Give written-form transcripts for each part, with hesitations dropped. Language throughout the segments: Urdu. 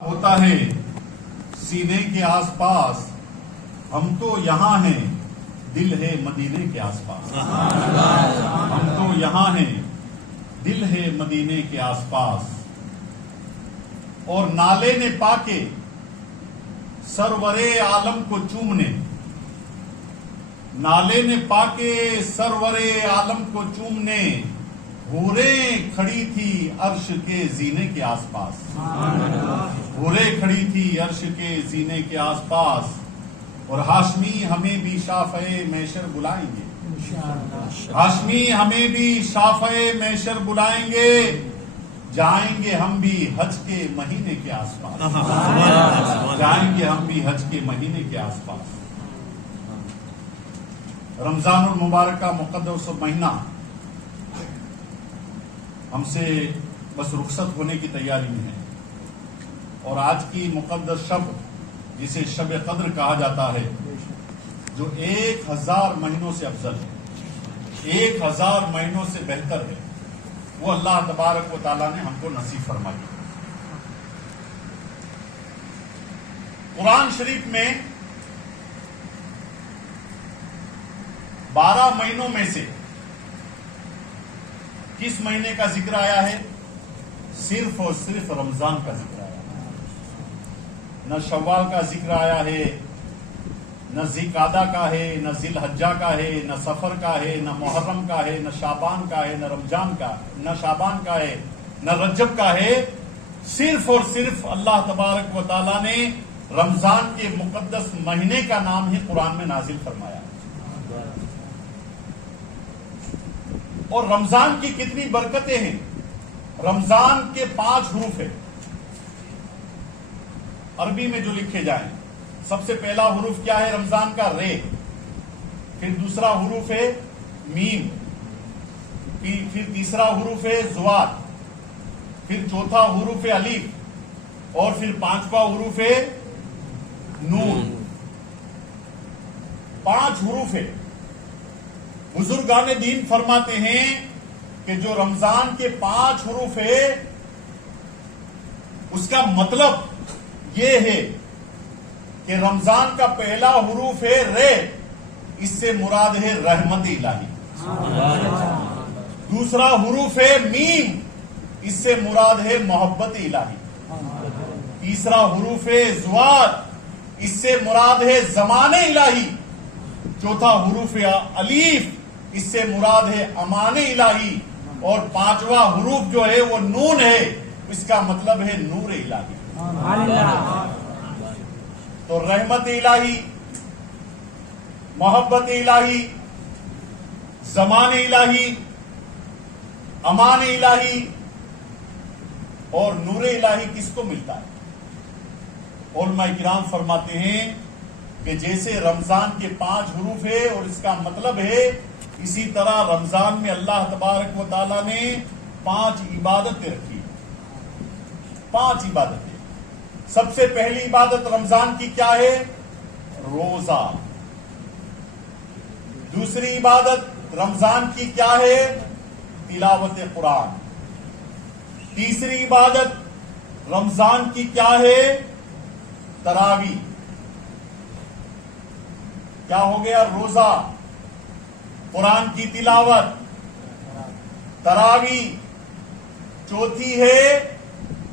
ہوتا ہے سینے کے آس پاس، ہم تو یہاں ہیں دل ہے مدینے کے آس پاس. ہم تو یہاں ہیں دل ہے مدینے کے آس پاس. اور نالے نے پا کے سرور عالم کو چومنے، نالے نے پا کے سرور عالم کو چومنے، حوریں کھڑی تھی عرش کے زینے کے آس پاس. حوریں کھڑی تھی عرش کے زینے کے آس پاس. اور ہاشمی ہمیں بھی شافعِ محشر بلائیں گے، ہاشمی ہمیں بھی شافعِ محشر بلائیں گے، جائیں گے ہم بھی حج کے مہینے کے آس پاس. جائیں گے ہم بھی حج کے مہینے کے آس پاس. رمضان المبارک کا مقدس مہینہ ہم سے بس رخصت ہونے کی تیاری میں ہے، اور آج کی مقدس شب جسے شب قدر کہا جاتا ہے، جو 1000 مہینوں سے افضل ہے، 1000 مہینوں سے بہتر ہے، وہ اللہ تبارک و تعالیٰ نے ہم کو نصیب فرمائی. قرآن شریف میں 12 مہینوں میں سے کس مہینے کا ذکر آیا ہے؟ صرف اور صرف رمضان کا ذکر آیا ہے. نہ شوال کا ذکر آیا ہے، نہ ذیقعدہ کا ہے، نہ ذی الحجہ کا ہے، نہ سفر کا ہے، نہ محرم کا ہے، نہ شعبان کا ہے، نہ رمضان کا، نہ شعبان کا ہے، نہ رجب کا ہے. صرف اور صرف اللہ تبارک و تعالیٰ نے رمضان کے مقدس مہینے کا نام ہی قرآن میں نازل فرمایا. اور رمضان کی کتنی برکتیں ہیں. رمضان کے 5 حروف ہیں عربی میں جو لکھے جائیں. سب سے پہلا حروف کیا ہے رمضان کا؟ رے. پھر دوسرا حروف ہے میم، پھر تیسرا حروف ہے زواد، پھر چوتھا حروف ہے الف، اور پھر 5واں حروف ہے نون. 5 حروف ہے. بزرگان دین فرماتے ہیں کہ جو رمضان کے 5 حروف ہے اس کا مطلب یہ ہے کہ رمضان کا پہلا حروف ہے رے، اس سے مراد ہے رحمت الہی. دوسرا حروف ہے میم، اس سے مراد ہے محبت الہی. تیسرا حروف ہے زواد، اس سے مراد ہے زمان الہی. چوتھا حروف ہے الف، اس سے مراد ہے امان الہی. اور 5واں حروف جو ہے وہ نون ہے، اس کا مطلب ہے نور الہی. تو رحمت الہی، محبت الہی، زمان الہی، امان الہی اور نور الہی کس کو ملتا ہے؟ علماء کرام فرماتے ہیں کہ جیسے رمضان کے 5 حروف ہے اور اس کا مطلب ہے، اسی طرح رمضان میں اللہ تبارک و تعالیٰ نے 5 عبادتیں رکھی. 5 عبادتیں. سب سے پہلی عبادت رمضان کی کیا ہے؟ روزہ. دوسری عبادت رمضان کی کیا ہے؟ تلاوت قرآن. تیسری عبادت رمضان کی کیا ہے؟ تراویح. کیا ہو گیا؟ روزہ، قرآن کی تلاوت، تراویح. چوتھی ہے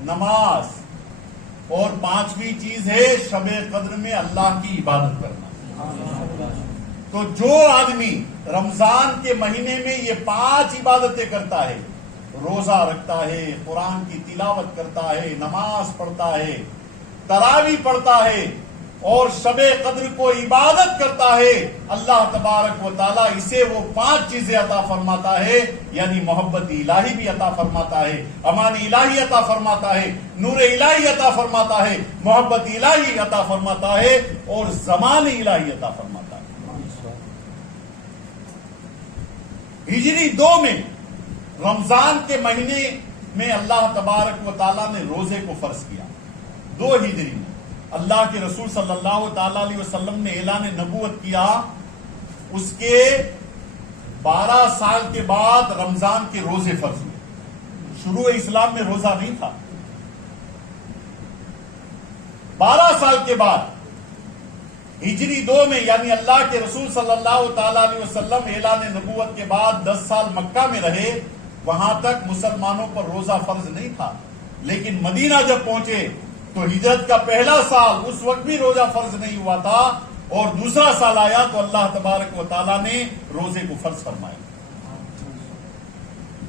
نماز. اور 5ویں چیز ہے شب قدر میں اللہ کی عبادت کرنا. تو جو آدمی رمضان کے مہینے میں یہ 5 عبادتیں کرتا ہے، روزہ رکھتا ہے، قرآن کی تلاوت کرتا ہے، نماز پڑھتا ہے، تراویح پڑھتا ہے اور شب قدر کو عبادت کرتا ہے، اللہ تبارک و تعالیٰ اسے وہ 5 چیزیں عطا فرماتا ہے. یعنی محبت الہی بھی عطا فرماتا ہے، امان الہی عطا فرماتا ہے، نور الہی عطا فرماتا ہے، محبت الہی عطا فرماتا ہے اور زمان الہی عطا فرماتا ہے. ہجری 2 میں رمضان کے مہینے میں اللہ تبارک و تعالیٰ نے روزے کو فرض کیا. 2 ہجری میں اللہ کے رسول صلی اللہ تعالی علیہ وسلم نے اعلان نبوت کیا. اس کے 12 سال کے بعد رمضان کے روزے فرض ہوئے. شروع اسلام میں روزہ نہیں تھا. 12 سال کے بعد ہجری 2 میں یعنی اللہ کے رسول صلی اللہ تعالی علیہ وسلم اعلان نبوت کے بعد 10 سال مکہ میں رہے. وہاں تک مسلمانوں پر روزہ فرض نہیں تھا، لیکن مدینہ جب پہنچے تو ہجرت کا پہلا سال اس وقت بھی روزہ فرض نہیں ہوا تھا، اور دوسرا سال آیا تو اللہ تبارک و تعالیٰ نے روزے کو فرض فرمایا.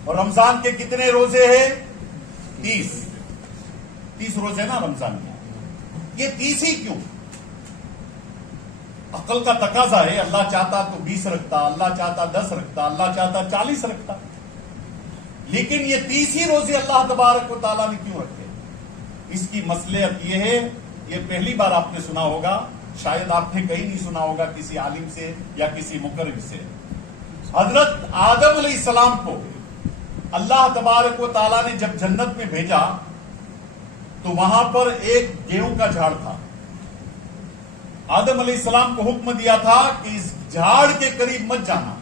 اور رمضان کے کتنے روزے ہیں؟ 30 روزے نا رمضان کے. یہ 30 ہی کیوں؟ عقل کا تقاضا ہے. اللہ چاہتا تو 20 رکھتا، اللہ چاہتا 10 رکھتا، اللہ چاہتا 40 رکھتا، لیکن یہ 30 ہی روزے اللہ تبارک و تعالیٰ نے کیوں رکھے؟ اس کی مصلحت یہ ہے، یہ پہلی بار آپ نے سنا ہوگا، شاید آپ نے کہیں نہیں سنا ہوگا کسی عالم سے یا کسی مقرر سے. حضرت آدم علیہ السلام کو اللہ تبارک و تعالیٰ نے جب جنت میں بھیجا تو وہاں پر ایک گیہوں کا جھاڑ تھا. آدم علیہ السلام کو حکم دیا تھا کہ اس جھاڑ کے قریب مت جانا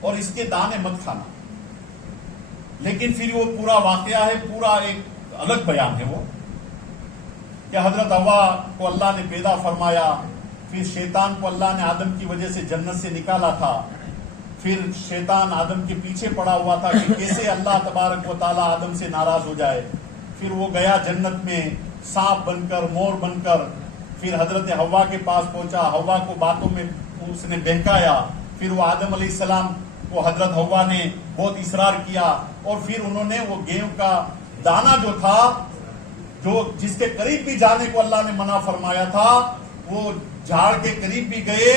اور اس کے دانے مت کھانا. لیکن پھر وہ پورا واقعہ ہے، پورا ایک الگ بیان ہے وہ، کہ حضرت حوا کو اللہ نے پیدا فرمایا، پھر شیطان کو اللہ نے آدم کی وجہ سے جنت سے نکالا تھا، پھر شیطان آدم کے پیچھے پڑا ہوا تھا کہ کیسے اللہ تبارک و تعالیٰ آدم سے ناراض ہو جائے. پھر وہ گیا جنت میں سانپ بن کر، مور بن کر، پھر حضرت حوا کے پاس پہنچا، حوا کو باتوں میں اس نے بہکایا. پھر وہ آدم علیہ السلام کو حضرت حوا نے بہت اصرار کیا، اور پھر انہوں نے وہ گیہوں کا دانہ جو تھا، جو جس کے قریب بھی جانے کو اللہ نے منع فرمایا تھا، وہ جھاڑ کے قریب بھی گئے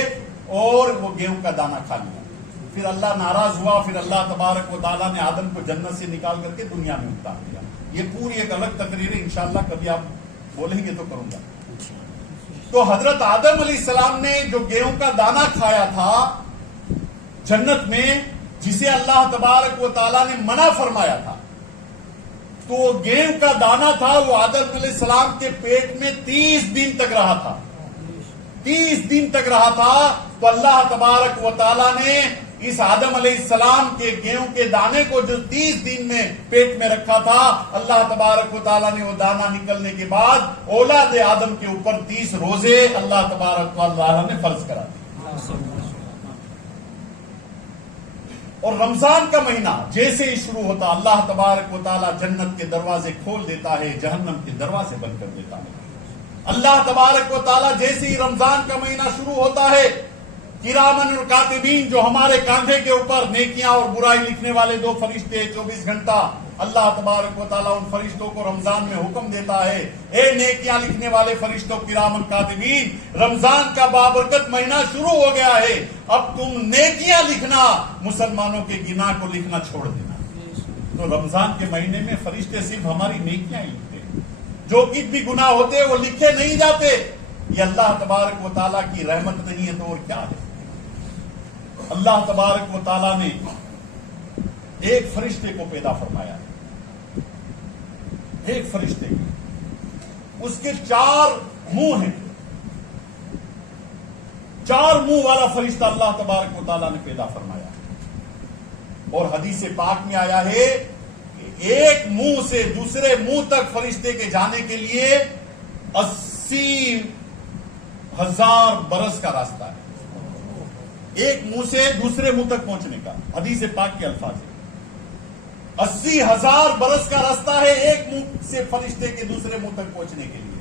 اور وہ گیہوں کا دانہ کھا لیا. پھر اللہ ناراض ہوا، پھر اللہ تبارک و تعالیٰ نے آدم کو جنت سے نکال کر کے دنیا میں اتار دیا. یہ پوری ایک الگ تقریر ہے، انشاءاللہ کبھی آپ بولیں گے تو کروں گا. تو حضرت آدم علیہ السلام نے جو گیہوں کا دانہ کھایا تھا جنت میں، جسے اللہ تبارک و تعالیٰ نے منع فرمایا تھا، تو وہ گیہوں کا دانہ تھا، وہ آدم علیہ السلام کے پیٹ میں 30 دن تک رہا تھا. 30 دن تک رہا تھا. تو اللہ تبارک و تعالیٰ نے اس آدم علیہ السلام کے گیہوں کے دانے کو جو 30 دن میں پیٹ میں رکھا تھا، اللہ تبارک و تعالیٰ نے وہ دانہ نکلنے کے بعد اولاد آدم کے اوپر 30 روزے اللہ تبارک و تعالیٰ نے فرض کرا دی. اور رمضان کا مہینہ جیسے ہی شروع ہوتا، اللہ تبارک و تعالیٰ جنت کے دروازے کھول دیتا ہے، جہنم کے دروازے بند کر دیتا ہے. اللہ تبارک و تعالیٰ جیسے ہی رمضان کا مہینہ شروع ہوتا ہے، کرامن اور کاتبین جو ہمارے کاندھے کے اوپر نیکیاں اور برائی لکھنے والے 2 فرشتے 24 گھنٹہ، اللہ تبارک و تعالیٰ ان فرشتوں کو رمضان میں حکم دیتا ہے، اے نیکیاں لکھنے والے فرشتوں کرامن کاتبین، رمضان کا بابرکت مہینہ شروع ہو گیا ہے، اب تم نیکیاں لکھنا، مسلمانوں کے گناہ کو لکھنا چھوڑ دینا. تو رمضان کے مہینے میں فرشتے صرف ہماری نیکیاں ہی لکھتے ہیں، جو کچھ بھی گناہ ہوتے وہ لکھے نہیں جاتے. یہ اللہ تبارک و تعالیٰ کی رحمت نہیں ہے تو اور کیا ہے؟ اللہ تبارک و تعالیٰ نے ایک فرشتے کو پیدا فرمایا، ایک فرشتے کو، اس کے 4 منہ ہیں، 4 منہ والا فرشتہ اللہ تبارک و تعالیٰ نے پیدا فرمایا. اور حدیث پاک میں آیا ہے کہ ایک منہ سے دوسرے منہ تک فرشتے کے جانے کے لیے 80,000 برس کا راستہ ہے. ایک منہ سے دوسرے منہ تک پہنچنے کا حدیث پاک کے الفاظ ہے. 80,000 برس کا راستہ ہے ایک منہ سے فرشتے کے دوسرے منہ تک پہنچنے کے لیے.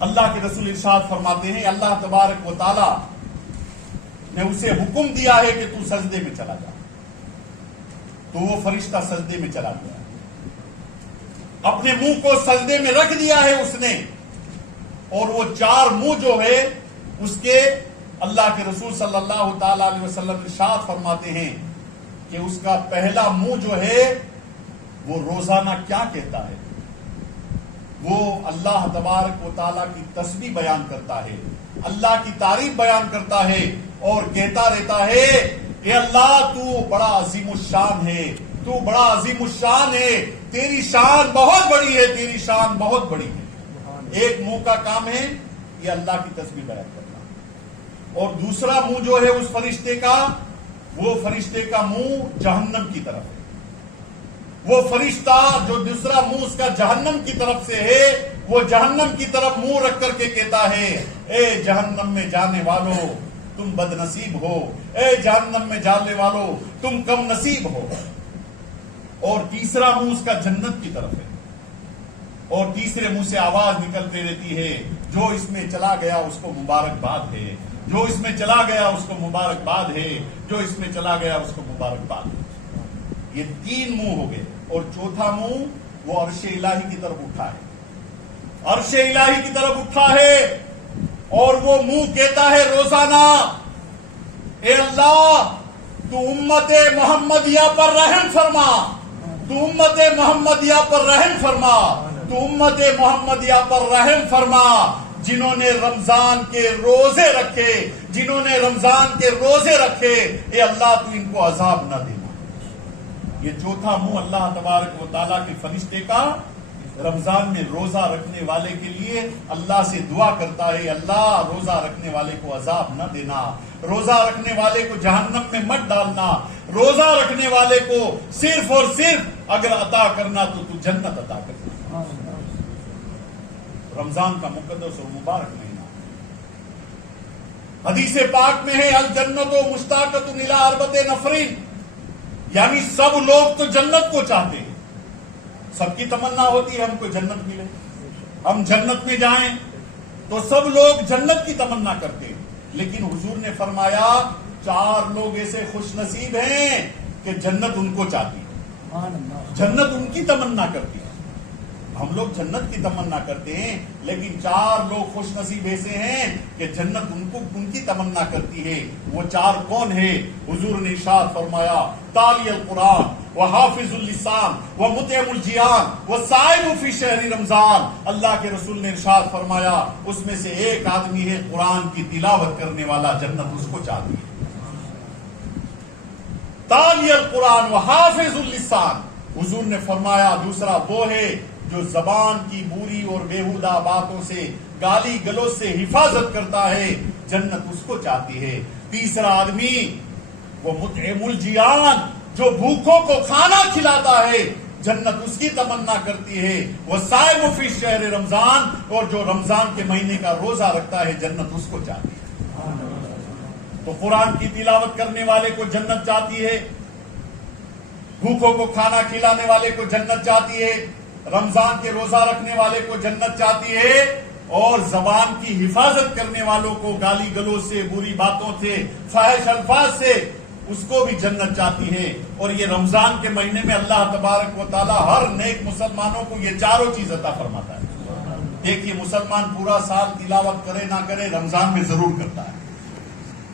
اللہ کے رسول ارشاد فرماتے ہیں، اللہ تبارک و تعالی نے اسے حکم دیا ہے کہ تو سجدے میں چلا جا. تو وہ فرشتہ سجدے میں چلا گیا، اپنے منہ کو سجدے میں رکھ دیا ہے اس نے. اور وہ 4 منہ جو ہے اس کے اللہ کے رسول صلی اللہ تعالی علیہ وسلم ارشاد فرماتے ہیں کہ اس کا پہلا منہ جو ہے وہ روزانہ کیا کہتا ہے؟ وہ اللہ تبارک و تعالیٰ کی تسبیح بیان کرتا ہے، اللہ کی تعریف بیان کرتا ہے اور کہتا رہتا ہے کہ اللہ تو بڑا عظیم الشان ہے، تو بڑا عظیم الشان ہے، تیری شان بہت بڑی ہے، تیری شان بہت بڑی ہے. ایک منہ کا کام ہے یہ اللہ کی تسبیح بیان کرنا. اور دوسرا منہ جو ہے اس فرشتے کا، وہ فرشتے کا منہ جہنم کی طرف ہے. وہ فرشتہ جو دوسرا منہ اس کا جہنم کی طرف سے ہے، وہ جہنم کی طرف منہ رکھ کر کے کہتا ہے اے جہنم میں جانے والو تم بد نصیب ہو، اے جہنم میں جانے والو تم کم نصیب ہو. اور تیسرا منہ اس کا جنت کی طرف ہے، اور تیسرے منہ سے آواز نکلتے رہتی ہے جو اس میں چلا گیا اس کو مبارکباد ہے، جو اس میں چلا گیا اس کو مبارکباد ہے، جو اس میں چلا گیا اس کو مبارکباد ہے. یہ تین منہ ہو گئے. اور چوتھا منہ وہ عرش الہی کی طرف اٹھا ہے، عرش الہی کی طرف اٹھا ہے، اور وہ منہ کہتا ہے روزانہ اے اللہ تو امت محمدیہ پر رحم فرما، تو امت محمدیہ پر رحم فرما، تو امت محمدیہ پر رحم فرما. جنہوں نے رمضان کے روزے رکھے، جنہوں نے رمضان کے روزے رکھے، اے اللہ تو ان کو عذاب نہ دینا. یہ چوتھا منہ اللہ تبارک و تعالیٰ کے فرشتے کا رمضان میں روزہ رکھنے والے کے لیے اللہ سے دعا کرتا ہے اللہ روزہ رکھنے والے کو عذاب نہ دینا، روزہ رکھنے والے کو جہنم میں مت ڈالنا، روزہ رکھنے والے کو صرف اور صرف اگر عطا کرنا تو جنت عطا کرنا. رمضان کا مقدس اور مبارک مہینہ. حدیث پاک میں ہے الجنت مشتاقۃ الی اربعۃ نفر، یعنی سب لوگ تو جنت کو چاہتے ہیں، سب کی تمنا ہوتی ہے ہم کو جنت ملے، ہم جنت میں جائیں، تو سب لوگ جنت کی تمنا کرتے ہیں. لیکن حضور نے فرمایا 4 لوگ ایسے خوش نصیب ہیں کہ جنت ان کو چاہتی ہے، جنت ان کی تمنا کرتی ہے. ہم لوگ جنت کی تمنا کرتے ہیں، لیکن 4 لوگ خوش نصیب ایسے ہیں کہ جنت ان کی تمنا کرتی ہے. وہ 4 کون ہیں؟ حضور نے ارشاد فرمایا تالی القرآن وحافظ اللسان ومطعم الجیان والصائم فی شہر رمضان. اللہ کے رسول نے ارشاد فرمایا اس میں سے ایک آدمی ہے قرآن کی تلاوت کرنے والا، جنت اس کو چاہتی ہے. تالی القرآن وحافظ اللسان. حضور نے فرمایا دوسرا وہ ہے جو زبان کی بری اور بیہودہ باتوں سے، گالی گلوچ سے حفاظت کرتا ہے، جنت اس کو چاہتی ہے. تیسرا آدمی وہ مطعم الجیان، جو بھوکوں کو کھانا کھلاتا ہے، جنت اس کی تمنا کرتی ہے. وہ صائم فی شہر رمضان، اور جو رمضان کے مہینے کا روزہ رکھتا ہے جنت اس کو چاہتی ہے. تو قرآن کی تلاوت کرنے والے کو جنت چاہتی ہے، بھوکوں کو کھانا کھلانے والے کو جنت چاہتی ہے، رمضان کے روزہ رکھنے والے کو جنت چاہتی ہے، اور زبان کی حفاظت کرنے والوں کو گالی گلوچ سے، بری باتوں سے، فاحش الفاظ سے، اس کو بھی جنت چاہتی ہے. اور یہ رمضان کے مہینے میں اللہ تبارک و تعالی ہر نیک مسلمانوں کو یہ چاروں چیز عطا فرماتا ہے. دیکھیے مسلمان پورا سال تلاوت کرے نہ کرے رمضان میں ضرور کرتا ہے.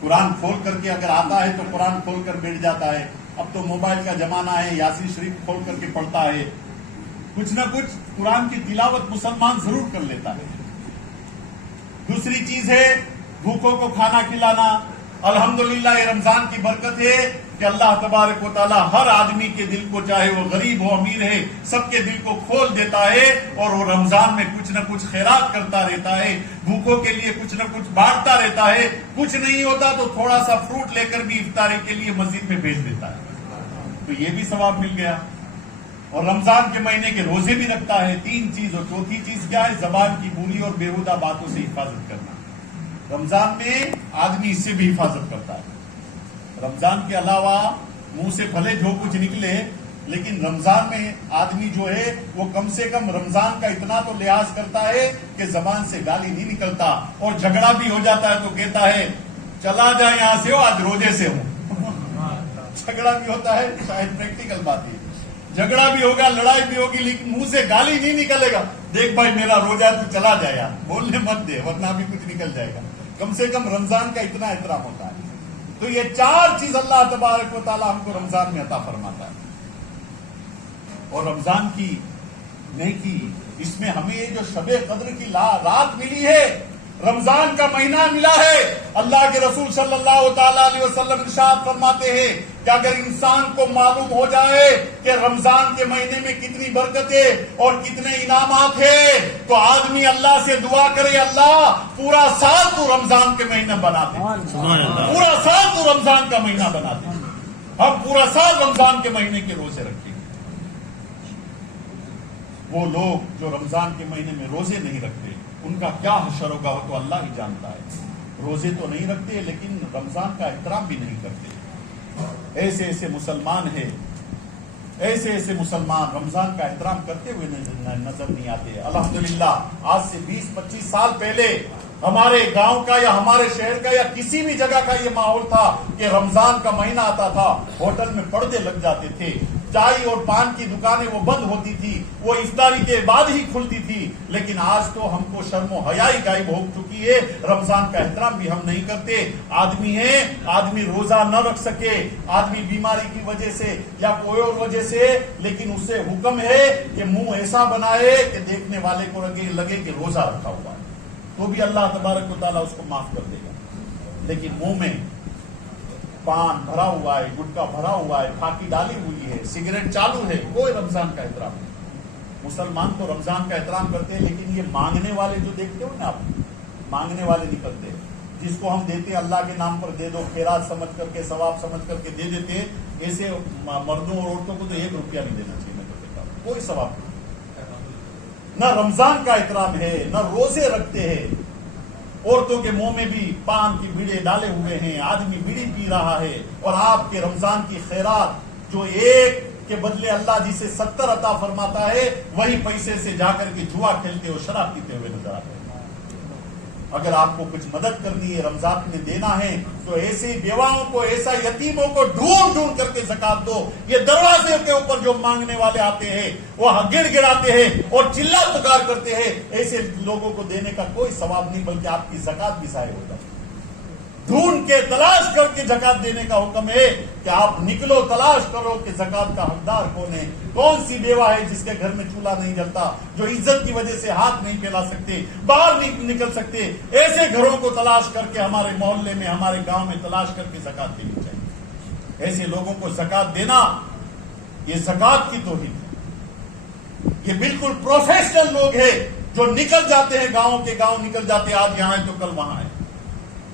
قرآن کھول کر کے اگر آتا ہے تو قرآن کھول کر بیٹھ جاتا ہے. اب تو موبائل کا زمانہ ہے، یاسین شریف کھول کر کے پڑھتا ہے، کچھ نہ کچھ قرآن کی تلاوت مسلمان ضرور کر لیتا ہے. دوسری چیز ہے بھوکوں کو کھانا کھلانا. الحمدللہ یہ رمضان کی برکت ہے کہ اللہ تبارک و تعالی ہر آدمی کے دل کو، چاہے وہ غریب ہو امیر ہے، سب کے دل کو کھول دیتا ہے، اور وہ رمضان میں کچھ نہ کچھ خیرات کرتا رہتا ہے، بھوکوں کے لیے کچھ نہ کچھ بانٹتا رہتا ہے. کچھ نہیں ہوتا تو تھوڑا سا فروٹ لے کر بھی افطاری کے لیے مسجد میں بھیج دیتا ہے، تو یہ بھی ثواب مل گیا. اور رمضان کے مہینے کے روزے بھی رکھتا ہے. 3 چیز. اور چوتھی چیز کیا ہے؟ زبان کی بری اور بیہودہ باتوں سے حفاظت کرنا. رمضان میں آدمی اس سے بھی حفاظت کرتا ہے. رمضان کے علاوہ منہ سے بھلے جو کچھ نکلے، لیکن رمضان میں آدمی جو ہے وہ کم سے کم رمضان کا اتنا تو لحاظ کرتا ہے کہ زبان سے گالی نہیں نکلتا. اور جھگڑا بھی ہو جاتا ہے تو کہتا ہے چلا جا یہاں سے ہو، آج روزے سے ہوں. جھگڑا بھی ہوتا ہے، شاید پریکٹیکل بات ہے، جھگڑا بھی ہوگا، لڑائی بھی ہوگی، لیکن منہ سے گالی نہیں نکلے گا. دیکھ بھائی میرا روزہ ہے تو چلا جائے، یار بولنے مت دے ورنہ بھی کچھ نکل جائے گا. کم سے کم رمضان کا اتنا احترام ہوتا ہے. تو یہ 4 چیز اللہ تبارک و تعالی ہم کو رمضان میں عطا فرماتا ہے. اور رمضان کی نیکی، اس میں ہمیں یہ جو شب قدر کی رات ملی ہے، رمضان کا مہینہ ملا ہے. اللہ کے رسول صلی اللہ تعالی علیہ وسلم ارشاد فرماتے ہیں کہ اگر انسان کو معلوم ہو جائے کہ رمضان کے مہینے میں کتنی برکتیں اور کتنے انعامات ہیں، تو آدمی اللہ سے دعا کرے اللہ پورا سال تو رمضان کے مہینے بنا دے، پورا سال تو رمضان کا مہینہ بنا دے. ہم پورا سال رمضان کے مہینے کے روزے رکھیں. وہ لوگ جو رمضان کے مہینے میں روزے نہیں رکھتے ان کا کیا حشر ہوگا وہ تو اللہ ہی جانتا ہے. روزے تو نہیں رکھتے لیکن رمضان کا احترام بھی نہیں کرتے. ایسے ایسے مسلمان ہیں, ایسے ایسے مسلمان رمضان کا احترام کرتے ہوئے نظر نہیں آتے. الحمدللہ آج سے 20-25 سال پہلے ہمارے گاؤں کا یا ہمارے شہر کا یا کسی بھی جگہ کا یہ ماحول تھا کہ رمضان کا مہینہ آتا تھا, ہوٹل میں پردے لگ جاتے تھے, چائے اور پان کی دکانیں وہ بند ہوتی تھی, وہ افطاری کے بعد ہی کھلتی تھی. لیکن آج تو ہم کو شرم و حیائی غائب ہو چکی ہے, رمضان کا احترام بھی ہم نہیں کرتے. آدمی ہے, آدمی روزہ نہ رکھ سکے, آدمی بیماری کی وجہ سے یا کوئی اور وجہ سے, لیکن اس سے حکم ہے کہ منہ ایسا بنائے کہ دیکھنے والے کو لگے کہ روزہ رکھا ہوا ہے, تو بھی اللہ تبارک و تعالیٰ اس کو معاف کر دے گا. لیکن منہ میں پان بھرا ہوا ہے, گٹکا بھرا ہوا ہے, پھاکی ڈالی ہوئی ہے, سگریٹ چالو ہے, کوئی رمضان کا احترام نہیں. مسلمان تو رمضان کا احترام کرتے ہیں, لیکن یہ مانگنے والے جو دیکھتے ہو نا آپ, مانگنے والے نہیں کرتے. جس کو ہم دیتے ہیں اللہ کے نام پر دے دو, خیرات سمجھ کر کے, ثواب سمجھ کر کے دے دیتے ہیں, ایسے مردوں اور عورتوں کو تو 1 روپیہ نہیں دینا چاہیے. میں تو کہتا ہوں کوئی ثواب نہیں. نہ رمضان کا احترام ہے, نہ روزے رکھتے ہیں. عورتوں کے منہ میں بھی پان کی بیڑے ڈالے ہوئے ہیں, آدمی بیڑی پی رہا ہے, اور آپ کے رمضان کی خیرات جو 1 کے بدلے اللہ جسے 70 عطا فرماتا ہے, وہی پیسے سے جا کر کے جوا کھیلتے ہو, شراب پیتے ہوئے نظر آتے ہیں. اگر آپ کو کچھ مدد کرنی ہے, رمضان میں دینا ہے, تو ایسے بیواؤں کو, ایسا یتیموں کو ڈھونڈ ڈھونڈ کر کے زکات دو. یہ دروازے کے اوپر جو مانگنے والے آتے ہیں وہ گڑ گڑاتے ہیں اور چلا پکار کرتے ہیں, ایسے لوگوں کو دینے کا کوئی ثواب نہیں, بلکہ آپ کی زکات بھی ضائع ہو جاتی ہے. ڈھونڈ کے تلاش کر کے زکات دینے کا حکم ہے کہ آپ نکلو, تلاش کرو کہ زکات کا حقدار کون ہے. کون سی بیوہ ہے جس کے گھر میں چولہا نہیں جلتا, جو عزت کی وجہ سے ہاتھ نہیں پھیلا سکتے, باہر نہیں نکل سکتے. ایسے گھروں کو تلاش کر کے ہمارے محلے میں, ہمارے گاؤں میں تلاش کر کے زکات دینی چاہیے. ایسے لوگوں کو زکات دینا یہ زکات کی توہین ہے. یہ بالکل پروفیشنل لوگ ہیں جو نکل جاتے ہیں, گاؤں کے گاؤں نکل جاتے ہیں, آج یہاں ہے تو کل وہاں ہے.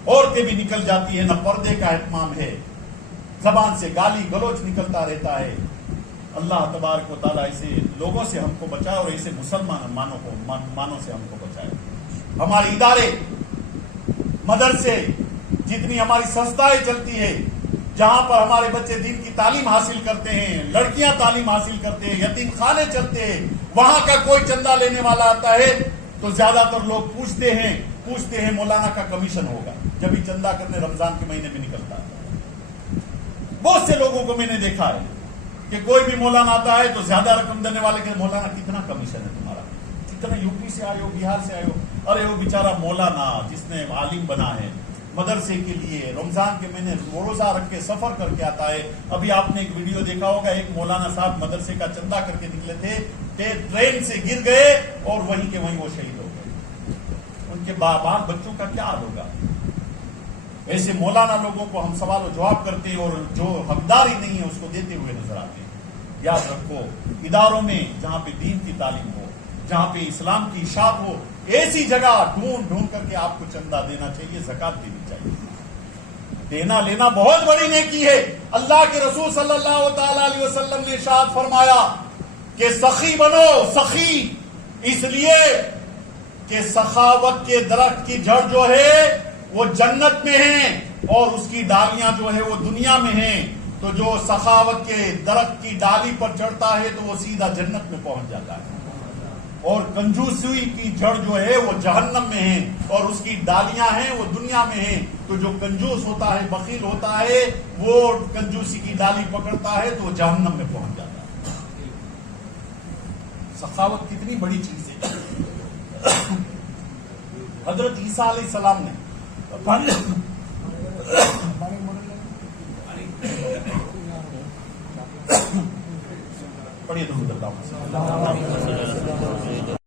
عورتیں بھی نکل جاتی ہیں, نہ پردے کا اہتمام ہے, زبان سے گالی گلوچ نکلتا رہتا ہے. اللہ تبارک و تعالیٰ ایسے لوگوں سے ہم کو بچائے اور ایسے مسلمانوں سے ہم کو بچائے. ہمارے ادارے, مدرسے, جتنی ہماری سنستھائیں چلتی ہے, جہاں پر ہمارے بچے دین کی تعلیم حاصل کرتے ہیں, لڑکیاں تعلیم حاصل کرتے ہیں, یتیم خانے چلتے ہیں, وہاں کا کوئی چندہ لینے والا آتا ہے تو زیادہ تر لوگ پوچھتے ہیں مولانا کا کمیشن ہوگا. جب ہی چندہ کرنے رمضان کے مہینے میں نکلتا ہے, بہت سے لوگوں کو میں نے دیکھا ہے کہ کوئی بھی مولانا آتا ہے تو زیادہ رقم دینے والے کہ مولانا کتنا کمیشن ہے تمہارا, کتنا یو پی سے آئے ہو, بہار سے آئے ہو. ارے وہ بیچارہ مولانا جس نے عالم بنا ہے, مدرسے کے لیے رمضان کے مہینے روزہ رکھ کے سفر کر کے آتا ہے. ابھی آپ نے ایک ویڈیو دیکھا ہوگا, ایک مولانا صاحب مدرسے کا چندہ کر کے نکلے تھے, ٹرین سے گر گئے اور وہیں کے وہیں وہ شہید ہو گئے. ان کے باپ بچوں کا کیا حال ہوگا. ایسے مولانا لوگوں کو ہم سوال و جواب کرتے اور جو حقدار ہی نہیں ہے اس کو دیتے ہوئے نظر آتے ہیں. یاد رکھو, اداروں میں جہاں پہ دین کی تعلیم ہو, جہاں پہ اسلام کی اشاعت ہو, ایسی جگہ ڈھونڈ ڈھونڈ کر کے آپ کو چندہ دینا چاہیے, زکات دینی چاہیے. دینا لینا بہت بڑی نیکی ہے. اللہ کے رسول صلی اللہ تعالی علیہ وسلم نے ارشاد فرمایا کہ سخی بنو. سخی اس لیے کہ سخاوت کے درخت کی جڑ جو ہے وہ جنت میں ہیں اور اس کی ڈالیاں جو ہے وہ دنیا میں ہیں. تو جو سخاوت کے درخت کی ڈالی پر چڑھتا ہے تو وہ سیدھا جنت میں پہنچ جاتا ہے, اور کنجوسی کی جڑ جو ہے وہ جہنم میں ہے اور اس کی ڈالیاں ہیں وہ دنیا میں ہیں. تو جو کنجوس ہوتا ہے, بخیل ہوتا ہے, وہ کنجوسی کی ڈالی پکڑتا ہے تو وہ جہنم میں پہنچ جاتا ہے. سخاوت کتنی بڑی چیز ہے. حضرت عیسیٰ علیہ السلام نے پڑھیے.